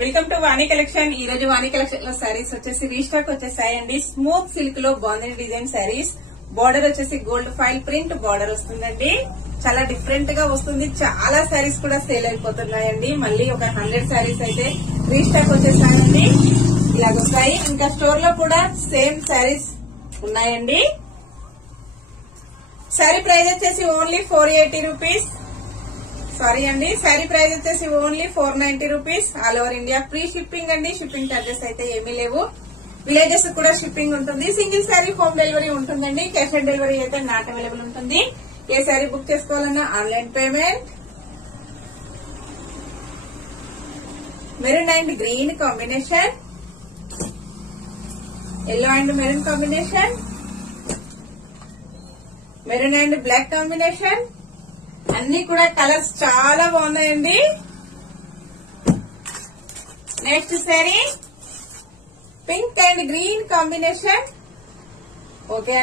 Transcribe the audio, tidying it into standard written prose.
Welcome to Vani collection. ఈ రోజు వాణి collection లో సారీస్ వచ్చేసి రీస్టాక్ వచ్చేసాయండి. స్మూత్ సిల్క్ లో బాందిని డిజైన్ సారీస్. బార్డర్ వచ్చేసి గోల్డ్ ఫైల్ ప్రింట్ బార్డర్ వస్తుందండి. చాలా డిఫరెంట్ గా వస్తుంది. చాలా సారీస్ కూడా సేల్ అయిపోతున్నాయండి. మళ్ళీ ఒక 100 సారీస్ అయితే రీస్టాక్ వచ్చేసాయండి. ఇలాగొస్తాయి. ఇంకా స్టోర్ లో కూడా సేమ్ సారీస్ ఉన్నాయండి. సారీ ప్రైస్ వచ్చేసి ఓన్లీ 480 రూపీస్. సారీ అండి, శారీ ప్రైస్ వచ్చేసి only 490 rupees. All over India free shipping అండి. షిప్పింగ్ చార్జెస్ అయితే ఏమీ లేవు. విలేజెస్ కూడా షిప్పింగ్ ఉంటుంది. సింగిల్ శారీ హోమ్ డెలివరీ ఉంటుందండి. క్యాష్ ఆన్ డెలివరీ అయితే నాట్ అవైలబుల్ ఉంటుంది. ఏ శారీ బుక్ చేసుకోవాలన్నా online payment. Maroon and green combination, yellow and maroon combination, maroon and black combination. అన్ని కూడా కలర్స్ చాలా బాగున్నాయండి. Next sari pink and green combination. Okay అండి.